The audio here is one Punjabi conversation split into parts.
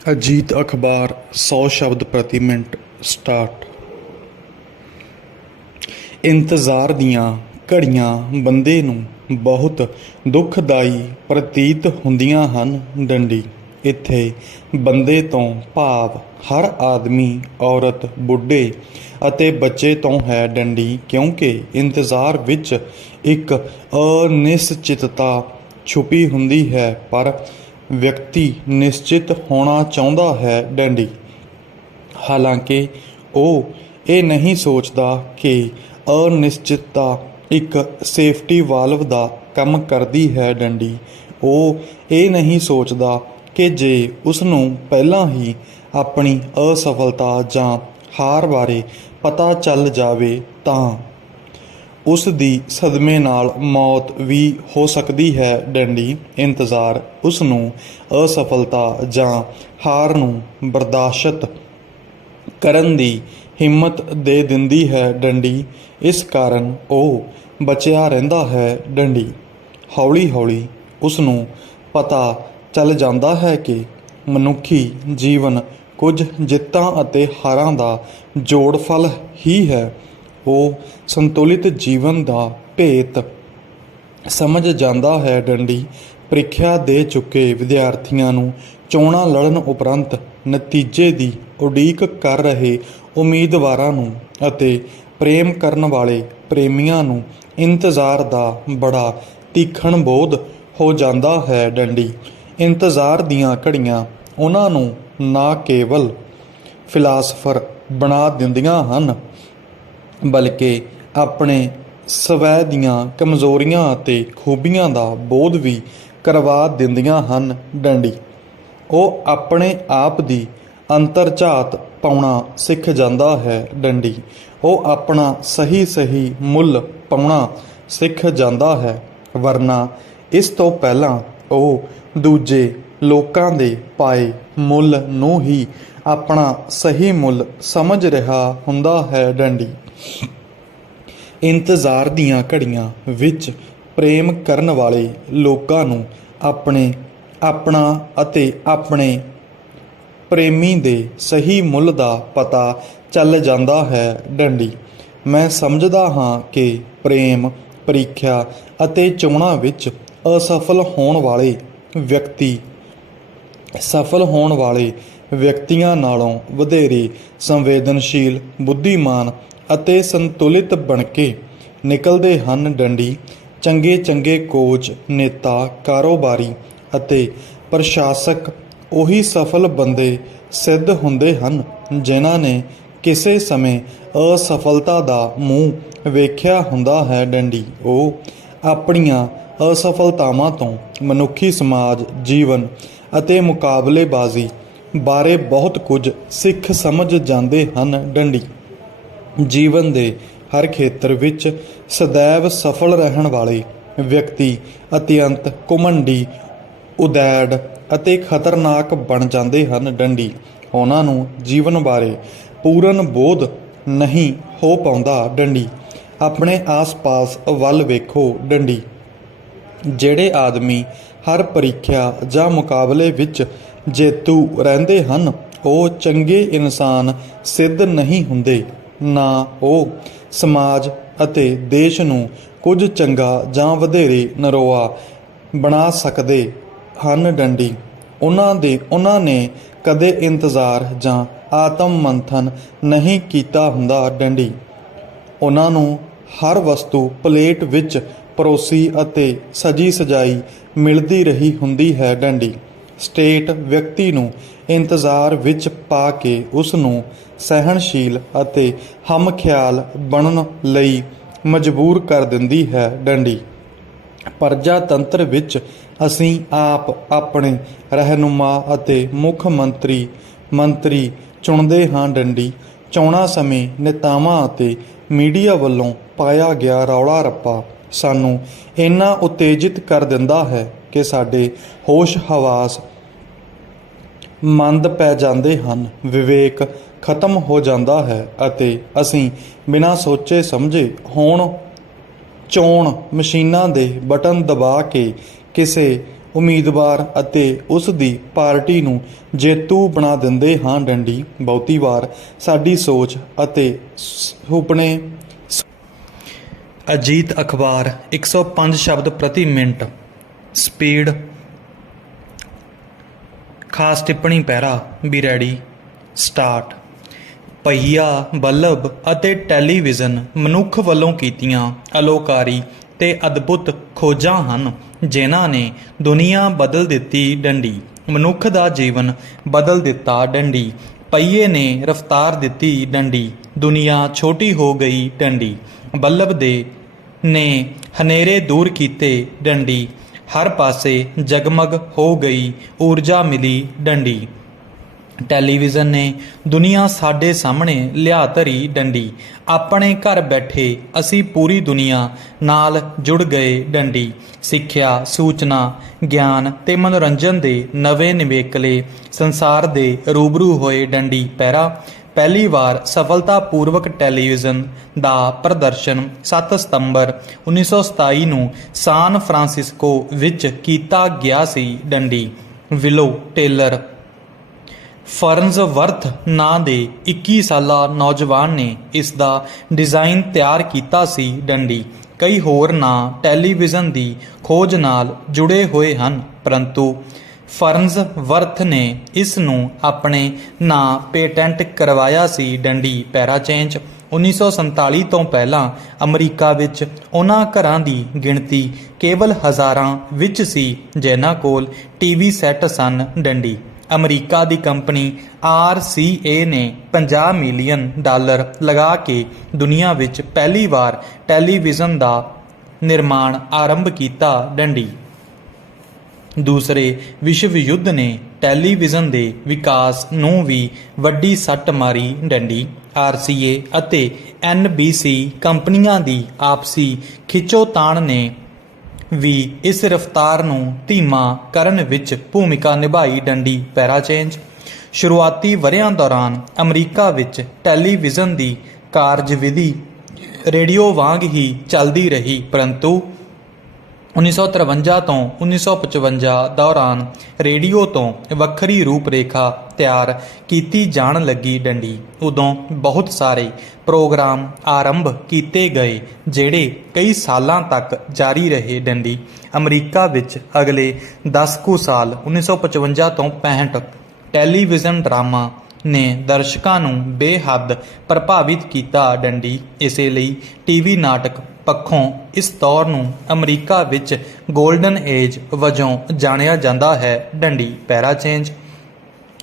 अजीत अखबार 100 शब्द प्रति मिनट स्टार्ट। इंतज़ार ਦੀਆਂ ਘੜੀਆਂ ਬੰਦੇ ਨੂੰ ਬਹੁਤ ਦੁਖਦਾਈ ਪ੍ਰਤੀਤ ਹੁੰਦੀਆਂ ਹਨ। ਡੰਡੀ ਇੱਥੇ ਬੰਦੇ ਤੋਂ ਭਾਵ ਹਰ ਆਦਮੀ, ਔਰਤ, ਬੁੱਢੇ ਅਤੇ ਬੱਚੇ ਤੋਂ ਹੈ। ਡੰਡੀ ਕਿਉਂਕਿ ਇੰਤਜ਼ਾਰ ਵਿੱਚ ਇੱਕ ਅਨਿਸ਼ਚਿਤਤਾ ਛੁਪੀ ਹੁੰਦੀ ਹੈ, ਪਰ ਵਿਅਕਤੀ ਨਿਸ਼ਚਿਤ ਹੋਣਾ ਚਾਹੁੰਦਾ ਹੈ। ਡੰਡੀ ਹਾਲਾਂਕਿ ਉਹ ਇਹ ਨਹੀਂ ਸੋਚਦਾ ਕਿ ਅਨਿਸ਼ਚਿਤਤਾ ਇੱਕ ਸੇਫਟੀ ਵਾਲਵ ਦਾ ਕੰਮ ਕਰਦੀ ਹੈ। ਡੰਡੀ ਉਹ ਇਹ ਨਹੀਂ ਸੋਚਦਾ ਕਿ ਜੇ ਉਸ ਨੂੰ ਪਹਿਲਾਂ ਹੀ ਆਪਣੀ ਅਸਫਲਤਾ ਜਾਂ ਹਾਰ ਬਾਰੇ ਪਤਾ ਚੱਲ ਜਾਵੇ ਤਾਂ ਉਸ ਦੀ ਸਦਮੇ ਨਾਲ ਮੌਤ ਵੀ ਹੋ ਸਕਦੀ ਹੈ। ਡੰਡੀ ਇੰਤਜ਼ਾਰ ਉਸ ਨੂੰ ਅਸਫਲਤਾ ਜਾਂ ਹਾਰ ਨੂੰ ਬਰਦਾਸ਼ਤ ਕਰਨ ਦੀ ਹਿੰਮਤ ਦੇ ਦਿੰਦੀ ਹੈ। ਡੰਡੀ ਇਸ ਕਾਰਨ ਉਹ ਬਚਿਆ ਰਹਿੰਦਾ ਹੈ। ਡੰਡੀ ਹੌਲੀ ਹੌਲੀ ਉਸ ਨੂੰ ਪਤਾ ਚੱਲ ਜਾਂਦਾ ਹੈ ਕਿ ਮਨੁੱਖੀ ਜੀਵਨ ਕੁਝ ਜਿੱਤਾਂ ਅਤੇ ਹਾਰਾਂ ਦਾ ਜੋੜਫਲ ਹੀ ਹੈ। ਉਹ ਸੰਤੁਲਿਤ ਜੀਵਨ ਦਾ ਭੇਤ ਸਮਝ ਜਾਂਦਾ ਹੈ। ਡੰਡੀ ਪ੍ਰੀਖਿਆ ਦੇ ਚੁੱਕੇ ਵਿਦਿਆਰਥੀਆਂ ਨੂੰ ਚੋਣਾਂ ਲੜਨ ਉਪਰੰਤ ਨਤੀਜੇ ਦੀ ਉਡੀਕ ਕਰ ਰਹੇ ਉਮੀਦਵਾਰਾਂ ਨੂੰ ਅਤੇ ਪ੍ਰੇਮ ਕਰਨ ਵਾਲੇ ਪ੍ਰੇਮੀਆਂ ਨੂੰ ਇੰਤਜ਼ਾਰ ਦਾ ਬੜਾ ਤੀਖਣ ਬੋਧ ਹੋ ਜਾਂਦਾ ਹੈ। ਡੰਡੀ ਇੰਤਜ਼ਾਰ ਦੀਆਂ ਘੜੀਆਂ ਉਹਨਾਂ ਨੂੰ ਨਾ ਕੇਵਲ ਫਿਲਾਸਫਰ ਬਣਾ ਦਿੰਦੀਆਂ ਹਨ, ਬਲਕਿ ਆਪਣੇ ਸਵੈ ਦੀਆਂ ਕਮਜ਼ੋਰੀਆਂ ਅਤੇ ਖੂਬੀਆਂ ਦਾ ਬੋਧ ਵੀ ਕਰਵਾ ਦਿੰਦੀਆਂ ਹਨ। ਡੰਡੀ ਉਹ ਆਪਣੇ ਆਪ ਦੀ ਅੰਤਰਝਾਤ ਪਾਉਣਾ ਸਿੱਖ ਜਾਂਦਾ ਹੈ। ਡੰਡੀ ਉਹ ਆਪਣਾ ਸਹੀ ਮੁੱਲ ਪਾਉਣਾ ਸਿੱਖ ਜਾਂਦਾ ਹੈ, ਵਰਨਾ ਇਸ ਤੋਂ ਪਹਿਲਾਂ ਉਹ ਦੂਜੇ ਲੋਕਾਂ ਦੇ ਪਾਏ ਮੁੱਲ ਨੂੰ ਹੀ ਆਪਣਾ ਸਹੀ ਮੁੱਲ ਸਮਝ ਰਿਹਾ ਹੁੰਦਾ ਹੈ। ਡੰਡੀ ਇੰਤਜ਼ਾਰ ਦੀਆਂ ਘੜੀਆਂ ਵਿੱਚ ਪ੍ਰੇਮ ਕਰਨ ਵਾਲੇ ਲੋਕਾਂ ਨੂੰ ਆਪਣਾ ਅਤੇ ਆਪਣੇ ਪ੍ਰੇਮੀ ਦੇ ਸਹੀ ਮੁੱਲ ਦਾ ਪਤਾ ਚੱਲ ਜਾਂਦਾ ਹੈ। ਡੰਡੀ ਮੈਂ ਸਮਝਦਾ ਹਾਂ ਕਿ ਪ੍ਰੇਮ ਪ੍ਰੀਖਿਆ ਅਤੇ ਚੋਣਾਂ ਵਿੱਚ ਅਸਫਲ ਹੋਣ ਵਾਲੇ ਵਿਅਕਤੀ ਸਫਲ ਹੋਣ ਵਾਲੇ ਵਿਅਕਤੀਆਂ ਨਾਲੋਂ ਵਧੇਰੇ ਸੰਵੇਦਨਸ਼ੀਲ, ਬੁੱਧੀਮਾਨ ਅਤੇ ਸੰਤੁਲਿਤ ਬਣ ਕੇ ਨਿਕਲਦੇ ਹਨ। ਡੰਡੀ ਚੰਗੇ ਕੋਚ, ਨੇਤਾ, ਕਾਰੋਬਾਰੀ ਅਤੇ ਪ੍ਰਸ਼ਾਸਕ ਉਹੀ ਸਫਲ ਬੰਦੇ ਸਿੱਧ ਹੁੰਦੇ ਹਨ ਜਿਨ੍ਹਾਂ ਨੇ ਕਿਸੇ ਸਮੇਂ ਅਸਫਲਤਾ ਦਾ ਮੂੰਹ ਵੇਖਿਆ ਹੁੰਦਾ ਹੈ। ਡੰਡੀ ਉਹ ਆਪਣੀਆਂ ਅਸਫਲਤਾਵਾਂ ਤੋਂ ਮਨੁੱਖੀ ਸਮਾਜ, ਜੀਵਨ ਅਤੇ ਮੁਕਾਬਲੇਬਾਜ਼ੀ ਬਾਰੇ ਬਹੁਤ ਕੁਝ ਸਿੱਖ ਸਮਝ ਜਾਂਦੇ ਹਨ। ਡੰਡੀ ਜੀਵਨ ਦੇ ਹਰ ਖੇਤਰ ਵਿੱਚ ਸदैव ਸਫਲ ਰਹਿਣ ਵਾਲੇ ਵਿਅਕਤੀ ਅਤਿਅੰਤ ਘੁਮੰਡੀ, ਉਦੈੜ ਅਤੇ ਖਤਰਨਾਕ ਬਣ ਜਾਂਦੇ ਹਨ। ਡੰਡੀ ਉਹਨਾਂ ਨੂੰ ਜੀਵਨ ਬਾਰੇ ਪੂਰਨ ਬੋਧ ਨਹੀਂ ਹੋ ਪਾਉਂਦਾ। ਡੰਡੀ ਆਪਣੇ ਆਸ-ਪਾਸ ਵੱਲ ਵੇਖੋ। ਡੰਡੀ ਜਿਹੜੇ ਆਦਮੀ ਹਰ ਪ੍ਰੀਖਿਆ ਜਾਂ ਮੁਕਾਬਲੇ ਵਿੱਚ ਜੇਤੂ ਰਹਿੰਦੇ ਹਨ, ਉਹ ਚੰਗੇ ਇਨਸਾਨ ਸਿੱਧ ਨਹੀਂ ਹੁੰਦੇ। ਨਾ ਉਹ ਸਮਾਜ ਅਤੇ ਦੇਸ਼ ਨੂੰ ਕੁਝ ਚੰਗਾ ਜਾਂ ਵਧੇਰੇ ਨਰੋਆ ਬਣਾ ਸਕਦੇ ਹਨ। ਡੰਡੀ ਉਹਨਾਂ ਨੇ ਕਦੇ ਇੰਤਜ਼ਾਰ ਜਾਂ ਆਤਮ ਮੰਥਨ ਨਹੀਂ ਕੀਤਾ ਹੁੰਦਾ। ਡੰਡੀ ਉਹਨਾਂ ਨੂੰ ਹਰ ਵਸਤੂ ਪਲੇਟ ਵਿੱਚ ਪਰੋਸੀ ਅਤੇ ਸਜੀ ਸਜਾਈ ਮਿਲਦੀ ਰਹੀ ਹੁੰਦੀ ਹੈ। ਡੰਡੀ ਸਟੇਟ ਵਿਅਕਤੀ ਨੂੰ ਇੰਤਜ਼ਾਰ ਵਿੱਚ ਪਾ ਕੇ ਉਸ ਨੂੰ ਸਹਿਣਸ਼ੀਲ ਅਤੇ ਹਮਖਿਆਲ ਬਣਨ ਲਈ ਮਜਬੂਰ ਕਰ ਦਿੰਦੀ ਹੈ। ਡੰਡੀ ਪ੍ਰਜਾਤੰਤਰ ਵਿੱਚ ਅਸੀਂ ਆਪ ਆਪਣੇ ਰਹਿਨੁਮਾ ਅਤੇ ਮੁੱਖ ਮੰਤਰੀ ਚੁਣਦੇ ਹਾਂ। ਡੰਡੀ ਚੋਣਾਂ ਸਮੇਂ ਨੇਤਾਵਾਂ ਅਤੇ ਮੀਡੀਆ ਵੱਲੋਂ ਪਾਇਆ ਗਿਆ ਰੌਲਾ ਰੱਪਾ ਸਾਨੂੰ ਇੰਨਾ ਉਤੇਜਿਤ ਕਰ ਦਿੰਦਾ ਹੈ ਕਿ ਸਾਡੇ ਹੋਸ਼ ਹਵਾਸ ਮੰਦ ਪੈ ਜਾਂਦੇ ਹਨ, ਵਿਵੇਕ ਖਤਮ ਹੋ ਜਾਂਦਾ ਹੈ ਅਤੇ ਅਸੀਂ ਬਿਨਾਂ ਸੋਚੇ ਸਮਝੇ ਚੋਣ ਮਸ਼ੀਨਾਂ ਦੇ ਬਟਨ ਦਬਾ ਕੇ ਕਿਸੇ ਉਮੀਦਵਾਰ ਅਤੇ ਉਸ ਦੀ ਪਾਰਟੀ ਨੂੰ ਜੇਤੂ ਬਣਾ ਦਿੰਦੇ ਹਾਂ। ਡੰਡੀ ਬਹੁਤੀ ਵਾਰ ਸਾਡੀ ਸੋਚ ਅਤੇ ਸੁਪਨੇ। ਅਜੀਤ ਅਖਬਾਰ 105 ਸ਼ਬਦ ਪ੍ਰਤੀ ਮਿੰਟ ਸਪੀਡ। ਖਾਸ ਟਿੱਪਣੀ ਪਹਿਰਾ ਬੀ ਰੈਡੀ ਸਟਾਰਟ। ਪਹੀਆ, ਬੱਲਬ ਅਤੇ ਟੈਲੀਵਿਜ਼ਨ ਮਨੁੱਖ ਵੱਲੋਂ ਕੀਤੀਆਂ ਅਲੋਕਾਰੀ ਤੇ ਅਦਭੁਤ ਖੋਜਾਂ ਹਨ ਜਿਨ੍ਹਾਂ ਨੇ ਦੁਨੀਆ ਬਦਲ ਦਿੱਤੀ। ਡੰਡੀ ਮਨੁੱਖ ਦਾ ਜੀਵਨ ਬਦਲ ਦਿੱਤਾ। ਡੰਡੀ ਪਹੀਏ ਨੇ ਰਫ਼ਤਾਰ ਦਿੱਤੀ। ਡੰਡੀ ਦੁਨੀਆ ਛੋਟੀ ਹੋ ਗਈ। ਡੰਡੀ ਬੱਲਬ ਦੇ ਨੇ ਹਨੇਰੇ ਦੂਰ ਕੀਤੇ। ਡੰਡੀ ਹਰ ਪਾਸੇ ਜਗਮਗ ਹੋ ਗਈ, ਊਰਜਾ ਮਿਲੀ। ਡੰਡੀ ਟੈਲੀਵਿਜ਼ਨ ਨੇ ਦੁਨੀਆ ਸਾਡੇ ਸਾਹਮਣੇ ਲਿਆ ਧਰੀ। ਡੰਡੀ ਆਪਣੇ ਘਰ ਬੈਠੇ ਅਸੀਂ ਪੂਰੀ ਦੁਨੀਆ ਨਾਲ ਜੁੜ ਗਏ। ਡੰਡੀ ਸਿੱਖਿਆ, ਸੂਚਨਾ, ਗਿਆਨ ਤੇ ਮਨੋਰੰਜਨ ਦੇ ਨਵੇਂ ਨਿਵੇਕਲੇ ਸੰਸਾਰ ਦੇ ਰੂਬਰੂ ਹੋਏ। ਡੰਡੀ ਪਹਿਰਾ ਪਹਿਲੀ ਵਾਰ ਸਫਲਤਾਪੂਰਵਕ ਟੈਲੀਵਿਜ਼ਨ ਦਾ ਪ੍ਰਦਰਸ਼ਨ 7 ਸਤੰਬਰ 1927 ਨੂੰ ਸਾਨ ਫਰਾਂਸਿਸਕੋ ਵਿੱਚ ਕੀਤਾ ਗਿਆ ਸੀ। ਡੰਡੀ ਵਿਲੋ ਟੇਲਰ ਫਰਨਜ਼ਵਰਥ ਨਾਂ ਦੇ 21 ਸਾਲਾ ਨੌਜਵਾਨ ਨੇ ਇਸ ਦਾ ਡਿਜ਼ਾਈਨ ਤਿਆਰ ਕੀਤਾ ਸੀ। ਡੰਡੀ ਕਈ ਹੋਰ ਨਾਂ ਟੈਲੀਵਿਜ਼ਨ ਦੀ ਖੋਜ ਨਾਲ ਜੁੜੇ ਹੋਏ ਹਨ, ਪਰੰਤੂ ਫਰਨਜ਼ਵਰਥ ਨੇ ਇਸ ਨੂੰ ਆਪਣੇ ਨਾਂ ਪੇਟੈਂਟ ਕਰਵਾਇਆ ਸੀ। ਡੰਡੀ ਪੈਰਾ ਚੇਂਜ 1947 ਤੋਂ ਪਹਿਲਾਂ ਅਮਰੀਕਾ ਵਿੱਚ ਉਹਨਾਂ ਘਰਾਂ ਦੀ ਗਿਣਤੀ ਕੇਵਲ ਹਜ਼ਾਰਾਂ ਵਿੱਚ ਸੀ ਜਿਨ੍ਹਾਂ ਕੋਲ ਟੀਵੀ ਸੈੱਟ ਸਨ। ਡੰਡੀ ਅਮਰੀਕਾ ਦੀ ਕੰਪਨੀ RCA ਨੇ $50 ਮਿਲੀਅਨ ਲਗਾ ਕੇ ਦੁਨੀਆ ਵਿੱਚ ਪਹਿਲੀ ਵਾਰ ਟੈਲੀਵਿਜ਼ਨ ਦਾ ਨਿਰਮਾਣ ਆਰੰਭ ਕੀਤਾ। ਡੰਡੀ ਦੂਸਰੇ ਵਿਸ਼ਵ ਯੁੱਧ ਨੇ ਟੈਲੀਵਿਜ਼ਨ ਦੇ ਵਿਕਾਸ ਨੂੰ ਵੀ ਵੱਡੀ ਸੱਟ ਮਾਰੀ। ਡੰਡੀ RCA ਅਤੇ NBC ਕੰਪਨੀਆਂ ਦੀ ਆਪਸੀ ਖਿੱਚੋਤਾਣ ਨੇ ਵੀ ਇਸ ਰਫ਼ਤਾਰ ਨੂੰ ਧੀਮਾ ਕਰਨ ਵਿੱਚ ਭੂਮਿਕਾ ਨਿਭਾਈ। ਡੰਡੀ ਪੈਰਾ ਚੇਂਜ ਸ਼ੁਰੂਆਤੀ ਵਰ੍ਹਿਆਂ ਦੌਰਾਨ ਅਮਰੀਕਾ ਵਿੱਚ ਟੈਲੀਵਿਜ਼ਨ ਦੀ ਕਾਰਜਵਿਧੀ ਰੇਡੀਓ ਵਾਂਗ ਹੀ ਚੱਲਦੀ ਰਹੀ, ਪਰੰਤੂ 1953 ਤੋਂ 1955 ਦੌਰਾਨ ਰੇਡੀਓ ਤੋਂ ਵੱਖਰੀ ਰੂਪਰੇਖਾ ਤਿਆਰ ਕੀਤੀ ਜਾਣ ਲੱਗੀ। ਡੰਡੀ ਉਦੋਂ ਬਹੁਤ ਸਾਰੇ ਪ੍ਰੋਗਰਾਮ ਆਰੰਭ ਕੀਤੇ ਗਏ ਜਿਹੜੇ ਕਈ ਸਾਲਾਂ ਤੱਕ ਜਾਰੀ ਰਹੇ। ਡੰਡੀ ਅਮਰੀਕਾ ਵਿੱਚ ਅਗਲੇ 10 ਕੁ ਸਾਲ 1955 ਤੋਂ 65 ਟੈਲੀਵਿਜ਼ਨ ਡਰਾਮਾ ਨੇ ਦਰਸ਼ਕਾਂ ਨੂੰ ਬੇਹੱਦ ਪ੍ਰਭਾਵਿਤ ਕੀਤਾ। ਡੰਡੀ ਇਸੇ ਲਈ ਟੀਵੀ ਨਾਟਕ ਪੱਖੋਂ ਇਸ ਦੌਰ ਨੂੰ ਅਮਰੀਕਾ ਵਿੱਚ ਗੋਲਡਨ ਏਜ ਵਜੋਂ ਜਾਣਿਆ ਜਾਂਦਾ ਹੈ। ਡੰਡੀ ਪੈਰਾ ਚੇਂਜ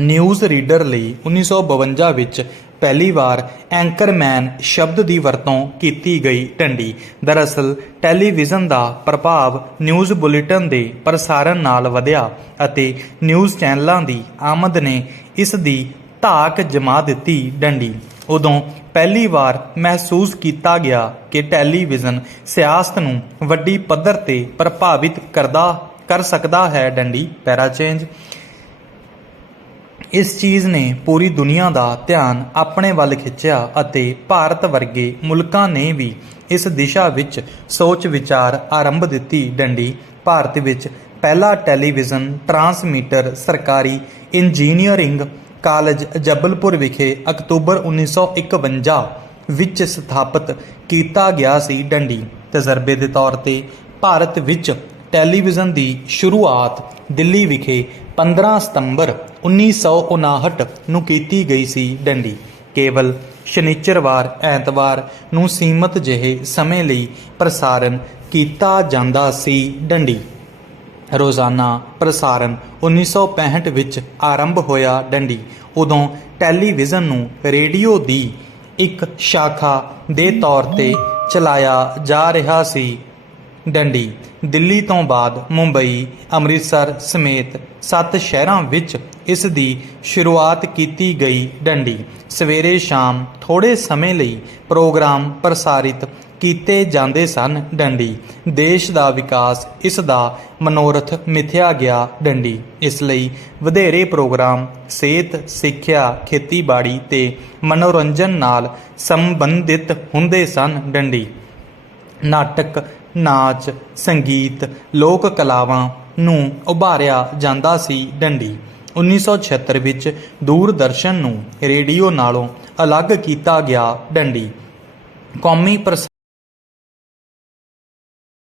ਨਿਊਜ਼ ਰੀਡਰ ਲਈ 1952 ਵਿੱਚ ਪਹਿਲੀ ਵਾਰ ਐਂਕਰਮੈਨ ਸ਼ਬਦ ਦੀ ਵਰਤੋਂ ਕੀਤੀ ਗਈ। ਡੰਡੀ ਦਰਅਸਲ ਟੈਲੀਵਿਜ਼ਨ ਦਾ ਪ੍ਰਭਾਵ ਨਿਊਜ਼ ਬੁਲੇਟਿਨ ਦੇ ਪ੍ਰਸਾਰਨ ਨਾਲ ਵਧਿਆ ਅਤੇ ਨਿਊਜ਼ ਚੈਨਲਾਂ ਦੀ ਆਮਦ ਨੇ ਇਸ ਦੀ ਧਾਕ ਜਮਾ ਦਿੱਤੀ। ਡੰਡੀ ਉਦੋਂ ਪਹਿਲੀ ਵਾਰ ਮਹਿਸੂਸ ਕੀਤਾ ਗਿਆ ਕਿ ਟੈਲੀਵਿਜ਼ਨ ਸਿਆਸਤ ਨੂੰ ਵੱਡੀ ਪੱਧਰ ਤੇ ਪ੍ਰਭਾਵਿਤ ਕਰ ਸਕਦਾ ਹੈ। ਡੰਡੀ ਪੈਰਾ ਚੇਂਜ ਇਸ ਚੀਜ਼ ਨੇ ਪੂਰੀ ਦੁਨੀਆ ਦਾ ਧਿਆਨ ਆਪਣੇ ਵੱਲ ਖਿੱਚਿਆ ਅਤੇ ਭਾਰਤ ਵਰਗੇ ਮੁਲਕਾਂ ਨੇ ਵੀ ਇਸ ਦਿਸ਼ਾ ਵਿੱਚ ਸੋਚ ਵਿਚਾਰ ਆਰੰਭ ਦਿੱਤੀ। ਡੰਡੀ ਭਾਰਤ ਵਿੱਚ ਪਹਿਲਾ ਟੈਲੀਵਿਜ਼ਨ ਟਰਾਂਸਮੀਟਰ ਸਰਕਾਰੀ ਇੰਜੀਨੀਅਰਿੰਗ ਕਾਲਜ ਜਬਲਪੁਰ ਵਿਖੇ ਅਕਤੂਬਰ 1951 ਵਿੱਚ ਸਥਾਪਿਤ ਕੀਤਾ ਗਿਆ ਸੀ। ਡੰਡੀ ਤਜਰਬੇ ਦੇ ਤੌਰ ਤੇ ਭਾਰਤ ਵਿੱਚ ਟੈਲੀਵਿਜ਼ਨ ਦੀ ਸ਼ੁਰੂਆਤ ਦਿੱਲੀ ਵਿਖੇ 15 ਸਤੰਬਰ 1959 ਨੂੰ ਕੀਤੀ ਗਈ ਸੀ। ਡੰਡੀ ਕੇਵਲ ਸ਼ਨੀਚਰਵਾਰ ਐਤਵਾਰ ਨੂੰ ਸੀਮਤ ਜਿਹੇ ਸਮੇਂ ਲਈ ਪ੍ਰਸਾਰਨ ਕੀਤਾ ਜਾਂਦਾ ਸੀ। ਡੰਡੀ ਰੋਜ਼ਾਨਾ ਪ੍ਰਸਾਰਨ 1965 ਵਿੱਚ ਆਰੰਭ ਹੋਇਆ। ਡੰਡੀ ਉਦੋਂ ਟੈਲੀਵਿਜ਼ਨ ਨੂੰ ਰੇਡੀਓ ਦੀ ਇੱਕ ਸ਼ਾਖਾ ਦੇ ਤੌਰ ਤੇ ਚਲਾਇਆ ਜਾ ਰਿਹਾ ਸੀ। ਡੰਡੀ ਦਿੱਲੀ ਤੋਂ ਬਾਅਦ ਮੁੰਬਈ, ਅੰਮ੍ਰਿਤਸਰ ਸਮੇਤ 7 ਸ਼ਹਿਰਾਂ ਵਿੱਚ ਇਸ ਦੀ ਸ਼ੁਰੂਆਤ ਕੀਤੀ ਗਈ। ਡੰਡੀ ਸਵੇਰੇ ਸ਼ਾਮ ਥੋੜ੍ਹੇ ਸਮੇਂ ਲਈ ਪ੍ਰੋਗਰਾਮ ਪ੍ਰਸਾਰਿਤ ਕੀਤੇ ਜਾਂਦੇ ਸਨ। ਡੰਡੀ ਦੇਸ਼ ਦਾ ਵਿਕਾਸ ਇਸ ਦਾ ਮਨੋਰਥ ਮਿਥਿਆ ਗਿਆ। ਡੰਡੀ ਇਸ ਲਈ ਵਧੇਰੇ ਪ੍ਰੋਗਰਾਮ ਸਿਹਤ, ਸਿੱਖਿਆ, ਖੇਤੀਬਾੜੀ ਤੇ ਮਨੋਰੰਜਨ ਨਾਲ ਸੰਬੰਧਿਤ ਹੁੰਦੇ ਸਨ। ਡੰਡੀ ਨਾਟਕ, ਨਾਚ, ਸੰਗੀਤ, ਲੋਕ ਕਲਾਵਾਂ ਨੂੰ ਉਭਾਰਿਆ ਜਾਂਦਾ ਸੀ। ਡੰਡੀ 1976 ਵਿੱਚ ਦੂਰਦਰਸ਼ਨ ਨੂੰ ਰੇਡੀਓ ਨਾਲੋਂ ਅਲੱਗ ਕੀਤਾ ਗਿਆ। ਡੰਡੀ ਕੌਮੀ